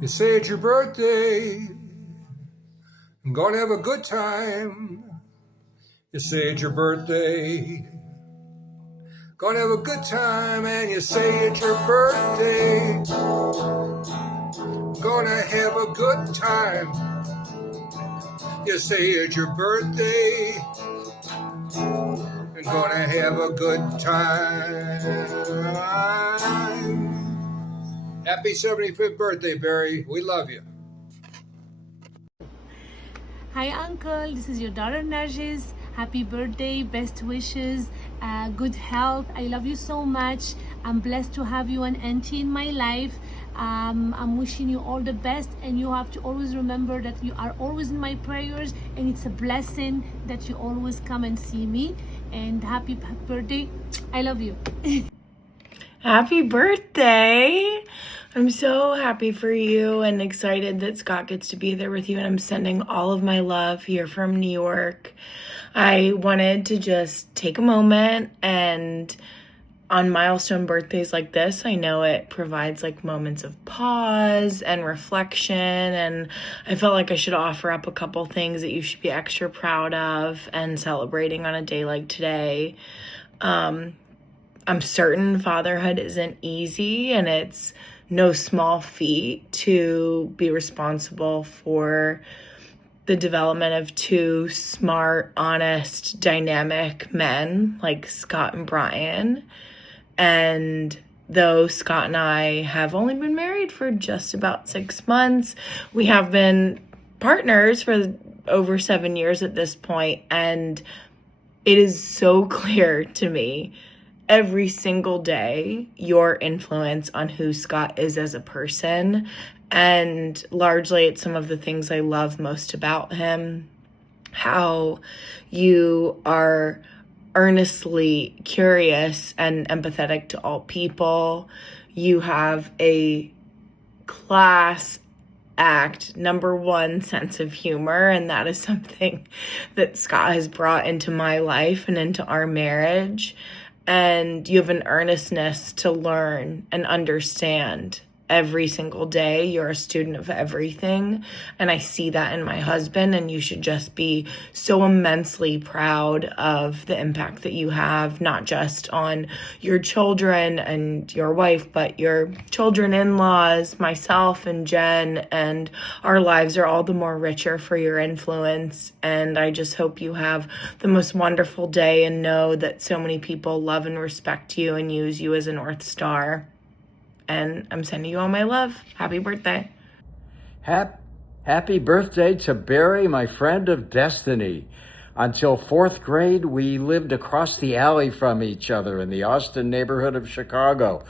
You say it's your birthday, I'm gonna have a good time. You say it's your birthday, gonna have a good time. And you say it's your birthday, gonna have a good time. You say it's your birthday, and gonna have a good time. Happy 75th birthday, Barry. We love you. Hi, Uncle. This is your daughter Nargis. Happy birthday, best wishes, good health. I love you so much. I'm blessed to have you an auntie in my life. I'm wishing you all the best, and you have to always remember that you are always in my prayers, and it's a blessing that you always come and see me. And happy birthday. I love you. Happy birthday! I'm so happy for you and excited that Scott gets to be there with you, and I'm sending all of my love here from New York. I wanted to just take a moment, and on milestone birthdays like this, I know it provides like moments of pause and reflection, and I felt like I should offer up a couple things that you should be extra proud of and celebrating on a day like today. I'm certain fatherhood isn't easy, and it's no small feat to be responsible for the development of two smart, honest, dynamic men like Scott and Brian. And though Scott and I have only been married for just about 6 months, we have been partners for over 7 years at this point, and it is so clear to me every single day your influence on who Scott is as a person, and largely it's some of the things I love most about him. How you are earnestly curious and empathetic to all people. You have a class act #1 sense of humor, and that is something that Scott has brought into my life and into our marriage. And you have an earnestness to learn and understand every single day. You're a student of everything, and I see that in my husband, and you should just be so immensely proud of the impact that you have, not just on your children and your wife, but your children-in-laws, myself and Jen, and our lives are all the more richer for your influence. And I just hope you have the most wonderful day, and know that so many people love and respect you and use you as a North Star. And I'm sending you all my love. Happy birthday. Happy birthday to Barry, my friend of destiny. Until 4th grade, we lived across the alley from each other in the Austin neighborhood of Chicago.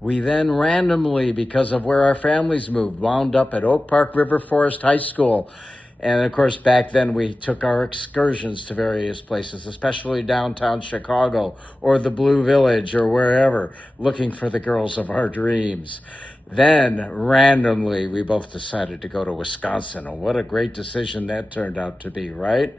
We then randomly, because of where our families moved, wound up at Oak Park River Forest High School. And of course, back then we took our excursions to various places, especially downtown Chicago or the Blue Village or wherever, looking for the girls of our dreams. Then, randomly, we both decided to go to Wisconsin. And what a great decision that turned out to be, right?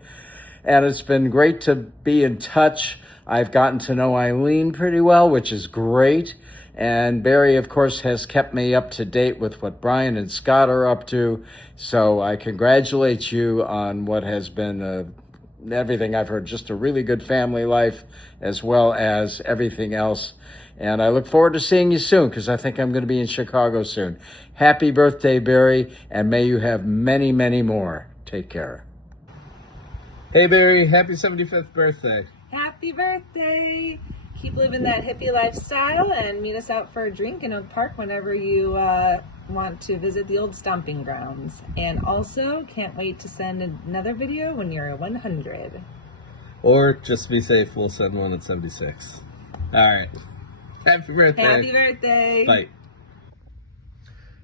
And it's been great to be in touch. I've gotten to know Eileen pretty well, which is great. And Barry, of course, has kept me up to date with what Brian and Scott are up to. So I congratulate you on what has been everything I've heard, just a really good family life, as well as everything else. And I look forward to seeing you soon, because I think I'm going to be in Chicago soon. Happy birthday, Barry, and may you have many, many more. Take care. Hey, Barry, happy 75th birthday. Happy birthday! Keep living that hippie lifestyle and meet us out for a drink in Oak Park whenever you want to visit the old stomping grounds. And also, can't wait to send another video when you're 100. Or just be safe, we'll send one at 76. All right. Happy birthday. Happy birthday. Bye.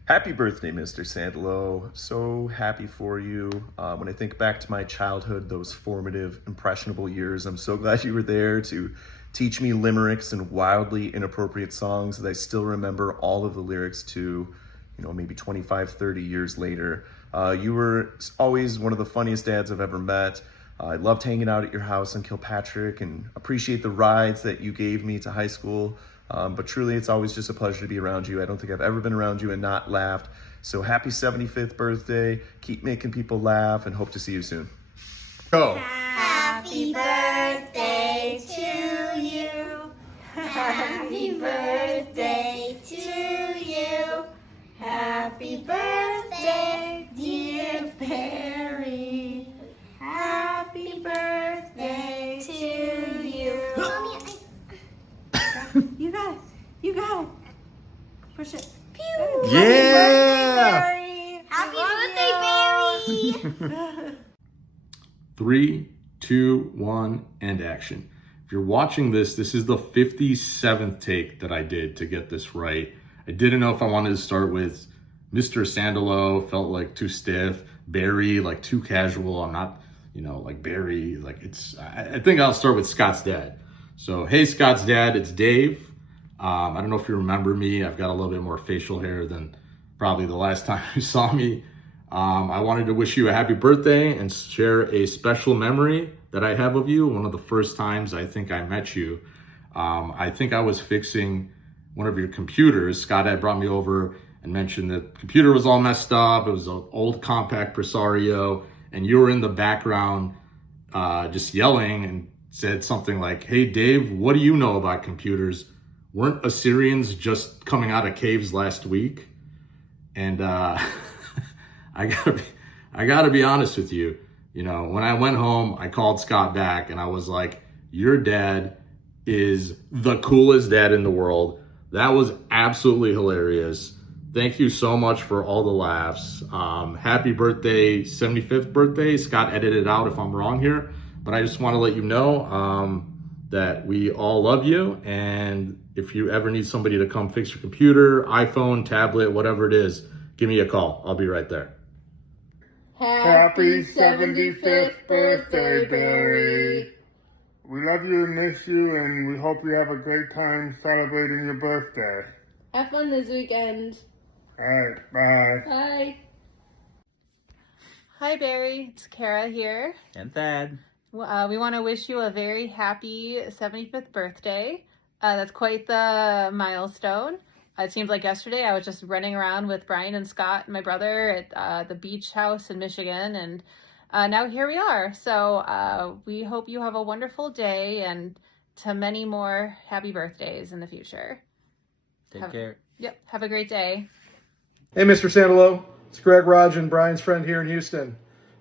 Happy birthday, Mr. Sandalo. So happy for you. When I think back to my childhood, those formative, impressionable years, I'm so glad you were there to teach me limericks and wildly inappropriate songs that I still remember all of the lyrics to, maybe 25, 30 years later. You were always one of the funniest dads I've ever met. I loved hanging out at your house on Kilpatrick and appreciate the rides that you gave me to high school. But truly, it's always just a pleasure to be around you. I don't think I've ever been around you and not laughed. So happy 75th birthday. Keep making people laugh and hope to see you soon. Go. Happy birthday to you. Happy birthday to you. Happy birthday, dear Barry. Happy birthday to you. Mommy, you got it. You got it. Push it. Pew. Yeah. Happy birthday, Barry. 3, 2, 1, and action. If you're watching this, this is the 57th take that I did to get this right. I didn't know if I wanted to start with Mr. Sandalo, felt like too stiff, Barry, like too casual. I'm not, like Barry, like I think I'll start with Scott's dad. So, hey, Scott's dad, it's Dave. I don't know if you remember me. I've got a little bit more facial hair than probably the last time you saw me. I wanted to wish you a happy birthday and share a special memory that I have of you. One of the first times I think I met you. I think I was fixing one of your computers. Scott had brought me over and mentioned that the computer was all messed up. It was an old compact Presario, and you were in the background just yelling and said something like, "Hey Dave, what do you know about computers? Weren't Assyrians just coming out of caves last week?" And I gotta be honest with you. When I went home, I called Scott back and I was like, your dad is the coolest dad in the world. That was absolutely hilarious. Thank you so much for all the laughs. Happy birthday, 75th birthday. Scott edited it out if I'm wrong here, but I just want to let you know that we all love you. And if you ever need somebody to come fix your computer, iPhone, tablet, whatever it is, give me a call. I'll be right there. Happy 75th birthday, Barry. We love you and miss you, and we hope you have a great time celebrating your birthday. Have fun this weekend. All right, bye. Bye. Hi, Barry. It's Kara here. And Thad. We want to wish you a very happy 75th birthday. That's quite the milestone. It seems like yesterday I was just running around with Brian and Scott and my brother at the beach house in Michigan, and now here we are. So we hope you have a wonderful day and to many more happy birthdays in the future. Take care. Yep. Have a great day. Hey, Mr. Sandalo. It's Greg Raj and Brian's friend here in Houston.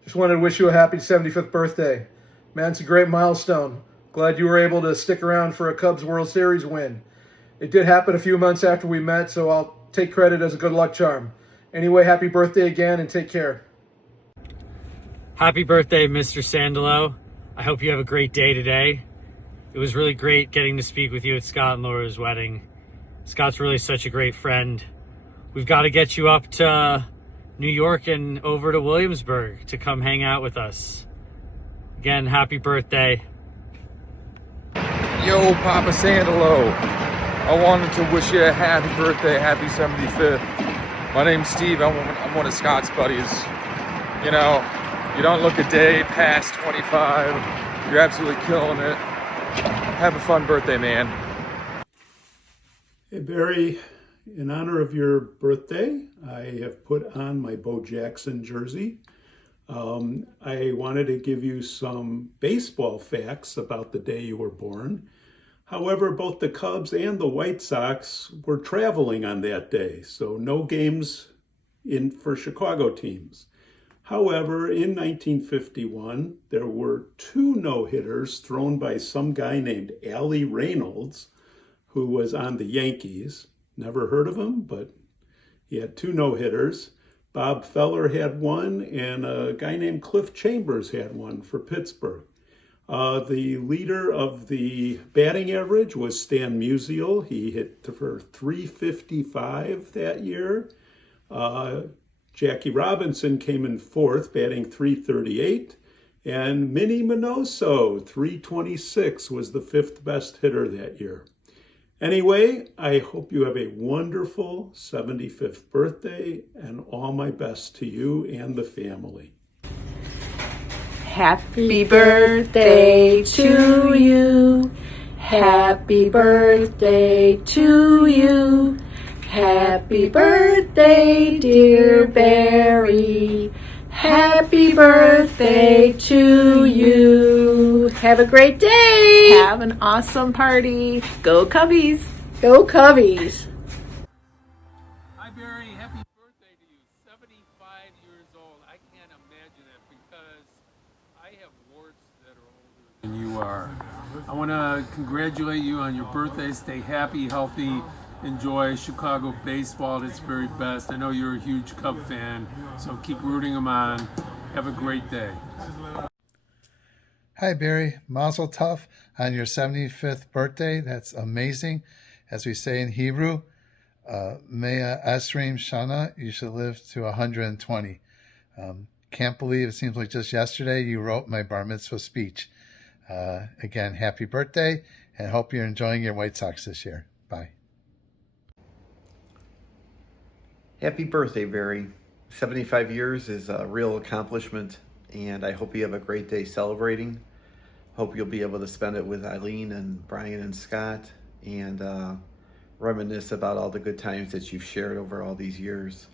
Just wanted to wish you a happy 75th birthday. Man, it's a great milestone. Glad you were able to stick around for a Cubs World Series win. It did happen a few months after we met, so I'll take credit as a good luck charm. Anyway, happy birthday again and take care. Happy birthday, Mr. Sandalo. I hope you have a great day today. It was really great getting to speak with you at Scott and Laura's wedding. Scott's really such a great friend. We've got to get you up to New York and over to Williamsburg to come hang out with us. Again, happy birthday. Yo, Papa Sandalo. I wanted to wish you a happy birthday, happy 75th. My name's Steve. I'm one of Scott's buddies. You don't look a day past 25. You're absolutely killing it. Have a fun birthday, man. Hey, Barry, in honor of your birthday, I have put on my Bo Jackson jersey. I wanted to give you some baseball facts about the day you were born. However, both the Cubs and the White Sox were traveling on that day, so no games for Chicago teams. However, in 1951, there were 2 no-hitters thrown by some guy named Allie Reynolds, who was on the Yankees. Never heard of him, but he had 2 no-hitters. Bob Feller had one, and a guy named Cliff Chambers had one for Pittsburgh. The leader of the batting average was Stan Musial. He hit for .355 that year. Jackie Robinson came in 4th, batting .338. And Minnie Minoso, .326, was the 5th best hitter that year. Anyway, I hope you have a wonderful 75th birthday, and all my best to you and the family. Happy birthday to you. Happy birthday to you. Happy birthday, dear Barry. Happy birthday to you. Have a great day. Have an awesome party. Go Cubbies. Go Cubbies. Hi, Barry. Happy birthday to you. 75 years old. I can't imagine it because I have warts that are older than you are. I want to congratulate you on your birthday. Stay happy, healthy. Enjoy Chicago baseball at its very best. I know you're a huge Cub fan, so keep rooting them on. Have a great day. Hi, Barry. Mazel tov on your 75th birthday. That's amazing. As we say in Hebrew, Mea Esrim Shana, you should live to 120. Can't believe it seems like just yesterday you wrote my bar mitzvah speech. Again, happy birthday, and hope you're enjoying your White Sox this year. Bye. Happy birthday, Barry. 75 years is a real accomplishment, and I hope you have a great day celebrating. Hope you'll be able to spend it with Eileen and Brian and Scott and reminisce about all the good times that you've shared over all these years.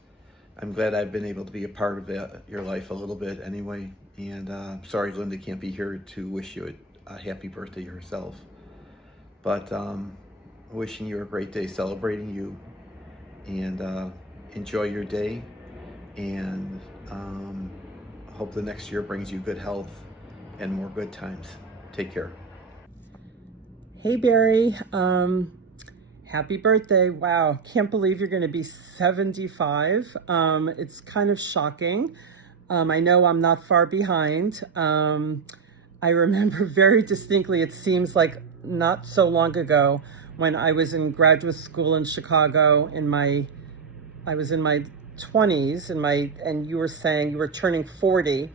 I'm glad I've been able to be a part of your life a little bit anyway, and sorry Linda can't be here to wish you a happy birthday herself. But wishing you a great day celebrating you, and enjoy your day, and hope the next year brings you good health and more good times. Take care. Hey Barry, happy birthday. Wow, can't believe you're going to be 75. It's kind of shocking. I know I'm not far behind. I remember very distinctly, it seems like not so long ago, when I was in graduate school in Chicago I was in my 20s and you were saying you were turning 40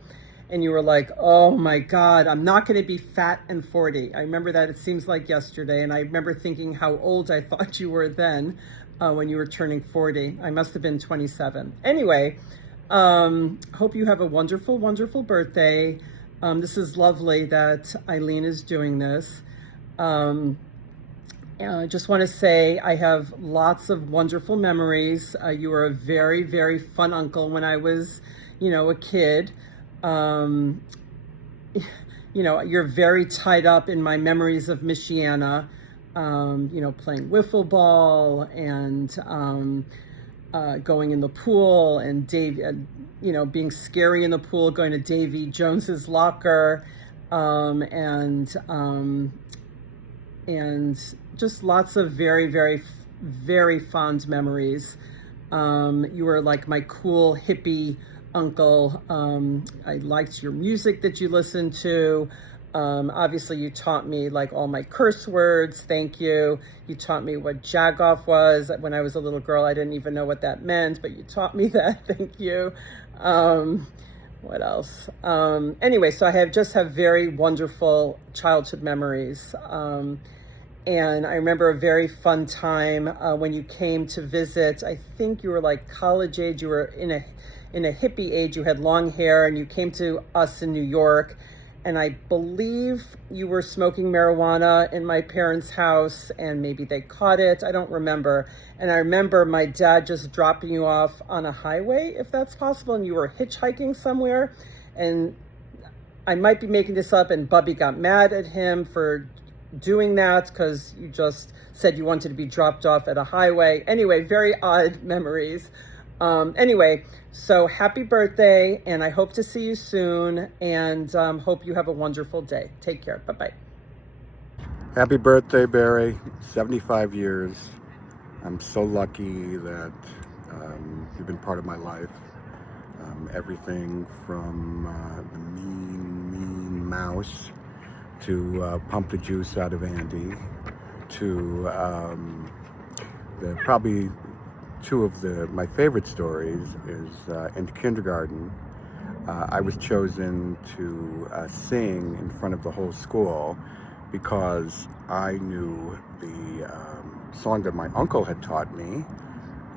and you were like, oh my God, I'm not going to be fat and 40. I remember that. It seems like yesterday. And I remember thinking how old I thought you were then when you were turning 40. I must have been 27. Anyway, hope you have a wonderful, wonderful birthday. This is lovely that Eileen is doing this. I just want to say I have lots of wonderful memories. You were a very, very fun uncle when I was, a kid. You're very tied up in my memories of Michiana, playing wiffle ball and going in the pool and being scary in the pool, going to Davy Jones's locker, and just lots of very, very, very fond memories. You were like my cool hippie uncle. I liked your music that you listened to. Obviously you taught me like all my curse words. Thank you. You taught me what jagoff was. When I was a little girl, I didn't even know what that meant, but you taught me that. Thank you. What else? Anyway, so I just have very wonderful childhood memories. And I remember a very fun time when you came to visit. I think you were like college age. You were in a hippie age. You had long hair, and you came to us in New York. And I believe you were smoking marijuana in my parents' house, and maybe they caught it. I don't remember. And I remember my dad just dropping you off on a highway, if that's possible, and you were hitchhiking somewhere. And I might be making this up, and Bubby got mad at him for doing that because you just said you wanted to be dropped off at a highway. Anyway, very odd memories. Anyway, so happy birthday, and I hope to see you soon, and hope you have a wonderful day. Take care. Bye-bye. Happy birthday, Barry. 75 years. I'm so lucky that you've been part of my life. Everything from the mean mouse to Pump the Juice out of Andy to probably two of my favorite stories is in kindergarten. I was chosen to sing in front of the whole school because I knew the song that my uncle had taught me.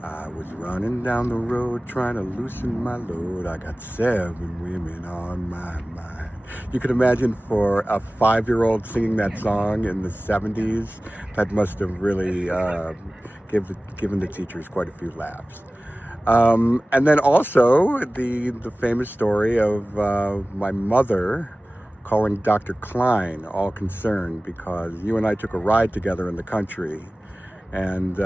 I was running down the road trying to loosen my load. I got 7 women on my mind. you can imagine for a 5-year-old singing that song in the 70s, that must have really given the teachers quite a few laughs. And then also the famous story of my mother calling Dr. Klein all concerned because you and I took a ride together in the country, and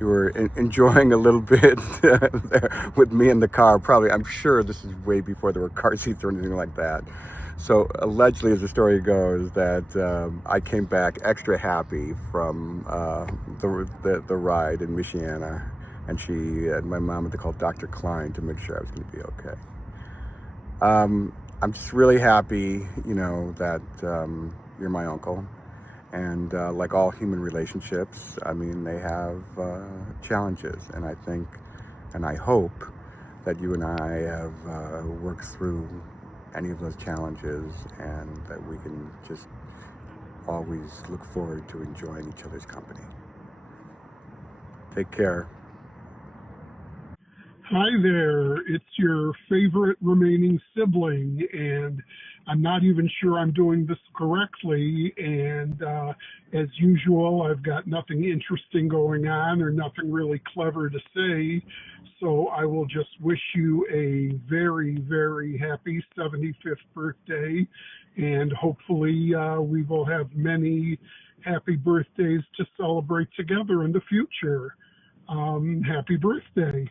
you were enjoying a little bit there with me in the car. Probably, I'm sure this is way before there were car seats or anything like that. So allegedly, as the story goes, that I came back extra happy from the ride in Michiana, and my mom had to call Dr. Klein to make sure I was going to be okay. I'm just really happy, that you're my uncle. And like all human relationships, I mean, they have challenges. And I think, and I hope that you and I have worked through any of those challenges, and that we can just always look forward to enjoying each other's company. Take care. Hi there, it's your favorite remaining sibling, and I'm not even sure I'm doing this correctly, and as usual, I've got nothing interesting going on or nothing really clever to say, so I will just wish you a very, very happy 75th birthday, and hopefully we will have many happy birthdays to celebrate together in the future. Happy birthday.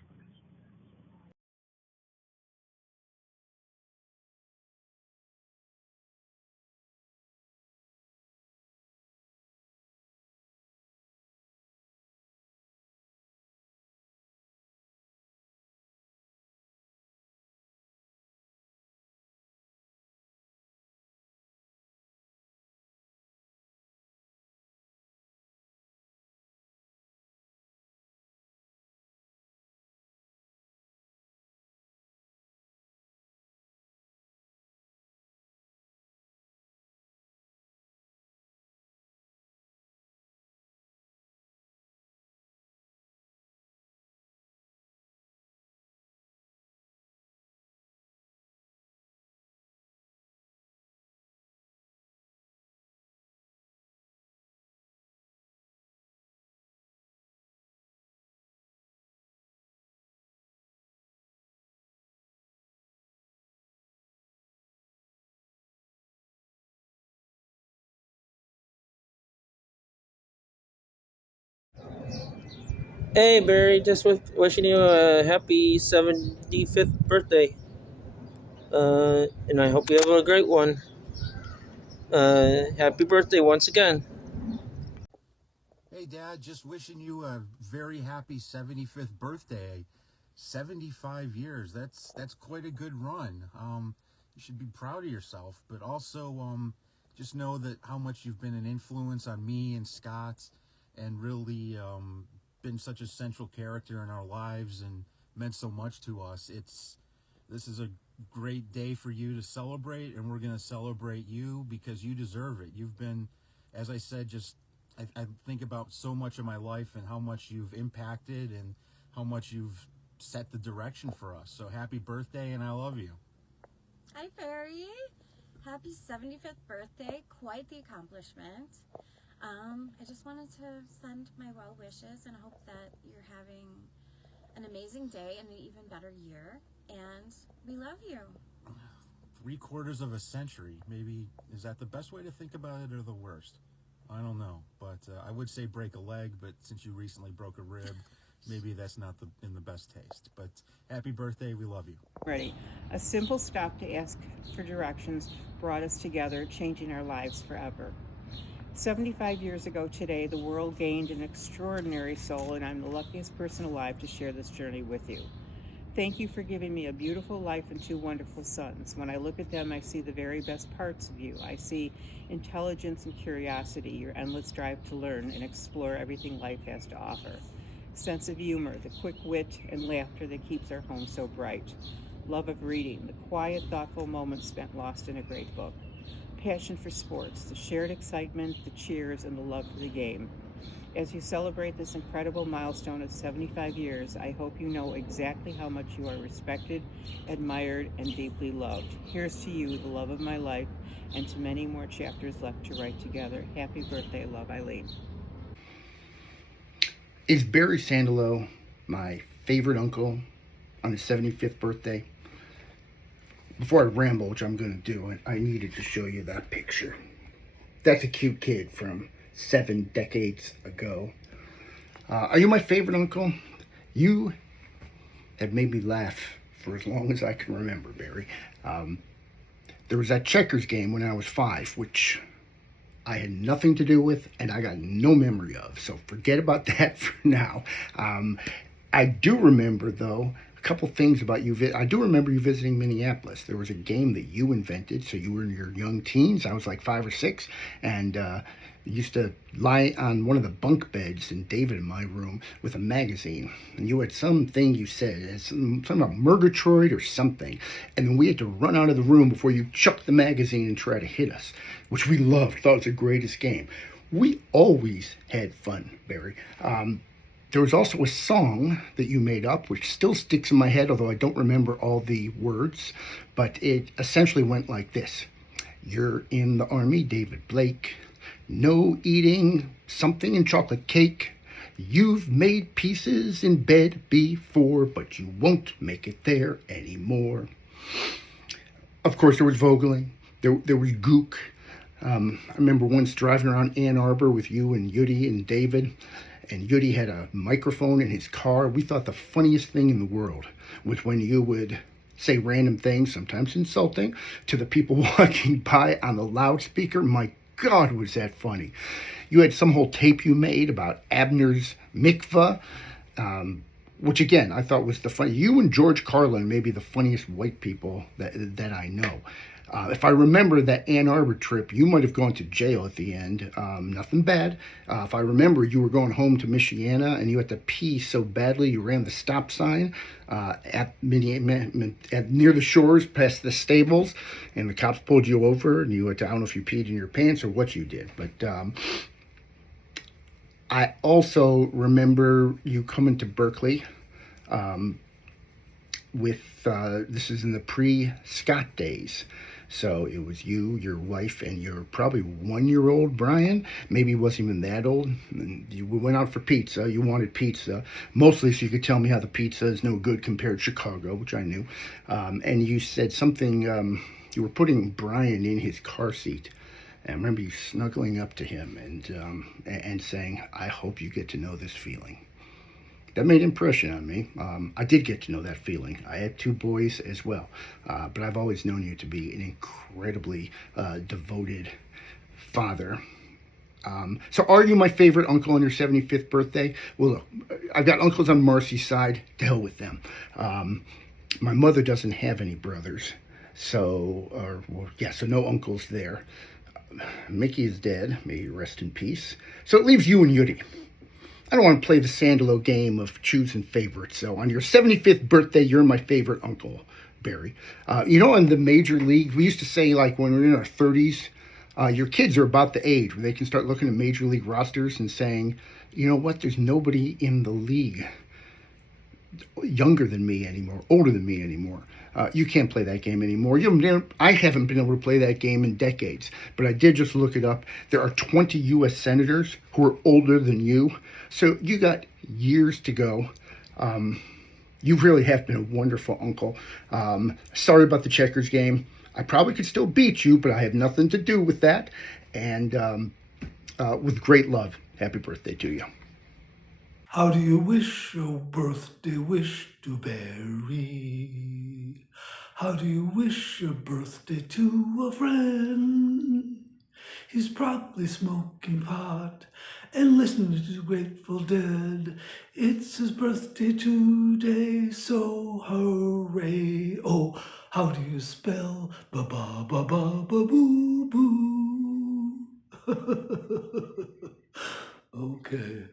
Hey Barry, just wishing you a happy 75th birthday. And I hope you have a great one. Happy birthday once again. Hey Dad, just wishing you a very happy 75th birthday. 75 years, that's quite a good run. You should be proud of yourself, but also just know that how much you've been an influence on me and Scott, and really been such a central character in our lives and meant so much to us. This is a great day for you to celebrate, and we're going to celebrate you because you deserve it. You've been, as I said, just I think about so much of my life and how much you've impacted and how much you've set the direction for us. So happy birthday, and I love you. Hi Barry, happy 75th birthday, quite the accomplishment. I just wanted to send my well wishes and hope that you're having an amazing day and an even better year, and we love you. 3/4 of a century, maybe, is that the best way to think about it or the worst? I don't know, but I would say break a leg, but since you recently broke a rib, maybe that's not in the best taste. But happy birthday, we love you. Ready. A simple stop to ask for directions brought us together, changing our lives forever. 75 years ago today, the world gained an extraordinary soul, and I'm the luckiest person alive to share this journey with you. Thank you for giving me a beautiful life and 2 wonderful sons. When I look at them, I see the very best parts of you. I see intelligence and curiosity, your endless drive to learn and explore everything life has to offer. Sense of humor, the quick wit and laughter that keeps our home so bright. Love of reading, the quiet, thoughtful moments spent lost in a great book. Passion for sports, the shared excitement, the cheers, and the love for the game. As you celebrate this incredible milestone of 75 years, I hope you know exactly how much you are respected, admired, and deeply loved. Here's to you, the love of my life, and to many more chapters left to write together. Happy birthday, love, Eileen. Is Barry Sandilow my favorite uncle on his 75th birthday? Before I ramble, which I'm going to do, I needed to show you that picture. That's a cute kid from 7 decades ago. Are you my favorite uncle? You have made me laugh for as long as I can remember, Barry. There was that checkers game when I was 5, which I had nothing to do with and I got no memory of, so forget about that for now. I do remember, though, a couple things about you. I do remember you visiting Minneapolis. There was a game that you invented, so you were in your young teens. I was like 5 or 6, and you used to lie on one of the bunk beds in David and my room with a magazine, and you had something you said, something about Murgatroyd or something, and then we had to run out of the room before you chucked the magazine and try to hit us, which we loved, thought it was the greatest game. We always had fun, Barry. There was also a song that you made up, which still sticks in my head, although I don't remember all the words, but it essentially went like this. You're in the army, David Blake. No eating something in chocolate cake. You've made pieces in bed before, but you won't make it there anymore. Of course, there was Vogeling. There was Gook. I remember once driving around Ann Arbor with you and Yudi and David, and Yudi had a microphone in his car. We thought the funniest thing in the world was when you would say random things, sometimes insulting, to the people walking by on the loudspeaker. My God, was that funny. You had some whole tape you made about Abner's mikvah, which again, I thought was the funny. You and George Carlin may be the funniest white people that I know. If I remember that Ann Arbor trip, you might have gone to jail at the end. Nothing bad. If I remember, you were going home to Michiana and you had to pee so badly you ran the stop sign near the shores past the stables, and the cops pulled you over and you had to, I don't know if you peed in your pants or what you did, but I also remember you coming to Berkeley this is in the pre-Scott days. So it was you, your wife, and your probably 1-year-old Brian. Maybe he wasn't even that old. And we went out for pizza. You wanted pizza, mostly so you could tell me how the pizza is no good compared to Chicago, which I knew. And you said something, you were putting Brian in his car seat. And I remember you snuggling up to him and saying, I hope you get to know this feeling. That made an impression on me. I did get to know that feeling. I had 2 boys as well, but I've always known you to be an incredibly devoted father. So are you my favorite uncle on your 75th birthday? Well, look, I've got uncles on Marcy's side. To hell with them. My mother doesn't have any brothers, so no uncles there. Mickey is dead. May he rest in peace. So it leaves you and Yudi. I don't want to play the Sandilow game of choosing favorites. So on your 75th birthday, you're my favorite uncle, Barry. In the major league, we used to say, like, when we were in our 30s, your kids are about the age where they can start looking at major league rosters and saying, you know what, there's nobody in the league younger than me anymore, older than me anymore. You can't play that game anymore. I haven't been able to play that game in decades, but I did just look it up. There are 20 U.S. senators who are older than you, so you got years to go. You really have been a wonderful uncle. Sorry about the checkers game. I probably could still beat you, but I have nothing to do with that. And with great love, happy birthday to you. How do you wish your birthday wish to Barry? How do you wish your birthday to a friend? He's probably smoking pot and listening to Grateful Dead. It's his birthday today, so hooray. Oh, how do you spell ba-ba-ba-ba-ba-boo-boo? Okay.